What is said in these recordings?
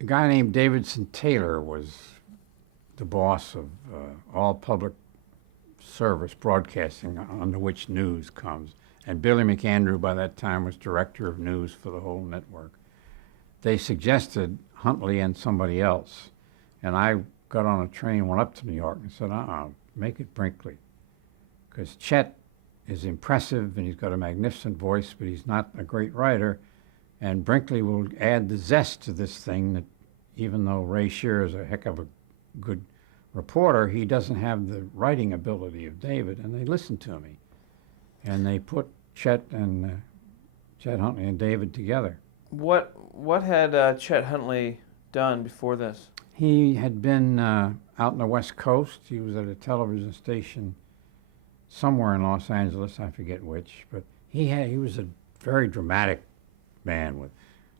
a guy named Davidson Taylor was the boss of all public service broadcasting under which news comes. And Billy McAndrew by that time was director of news for the whole network. They suggested Huntley and somebody else. And I got on a train, went up to New York and said, make it Brinkley. Because Chet is impressive and he's got a magnificent voice, but he's not a great writer. And Brinkley will add the zest to this thing that even though Ray Shearer is a heck of a good reporter, he doesn't have the writing ability of David. And they listened to me. And they put Chet Huntley and David together. What had Chet Huntley done before this? He had been out in the West Coast. He was at a television station somewhere in Los Angeles, I forget which, but he was a very dramatic man with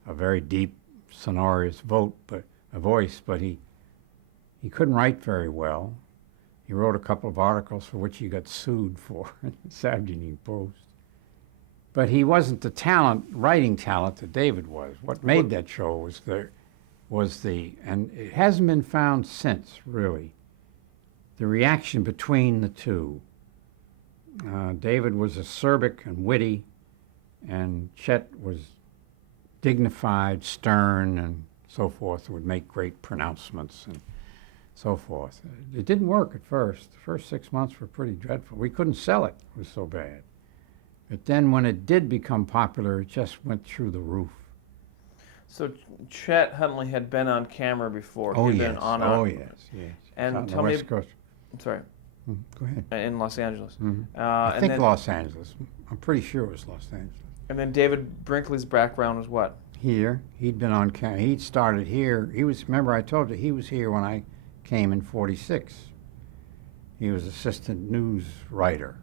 a very deep, sonorous voice, but he couldn't write very well. He wrote a couple of articles for which he got sued for in the Saturday Evening Post. But he wasn't the writing talent that David was. What made that show was and it hasn't been found since, really, the reaction between the two. David was acerbic and witty, and Chet was dignified, stern, and so forth, would make great pronouncements and so forth. It didn't work at first. The first 6 months were pretty dreadful. We couldn't sell it. It was so bad. But then when it did become popular, it just went through the roof. So Chet Huntley had been on camera before. Oh, He'd yes. been on Yes. And tell me. me, I'm sorry. Go ahead. In Los Angeles. I think Los Angeles. I'm pretty sure it was Los Angeles. And then David Brinkley's background was what? Here. He'd been on camera. He'd started here. Remember I told you, he was here when I came in 46. He was assistant news writer.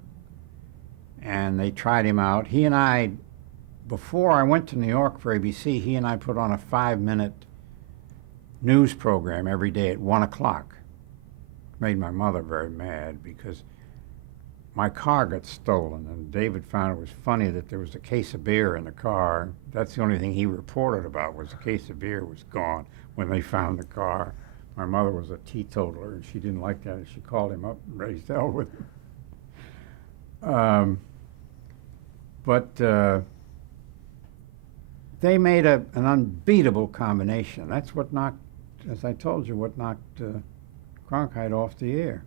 And they tried him out. He and I, before I went to New York for ABC, he and I put on a 5-minute news program every day at 1 o'clock. Made my mother very mad because my car got stolen, and David found it was funny that there was a case of beer in the car. That's the only thing he reported about, was the case of beer was gone when they found the car. My mother was a teetotaler, and she didn't like that, and she called him up and raised hell with him. But they made an unbeatable combination. That's what knocked, as I told you, what knocked Cronkite off the air.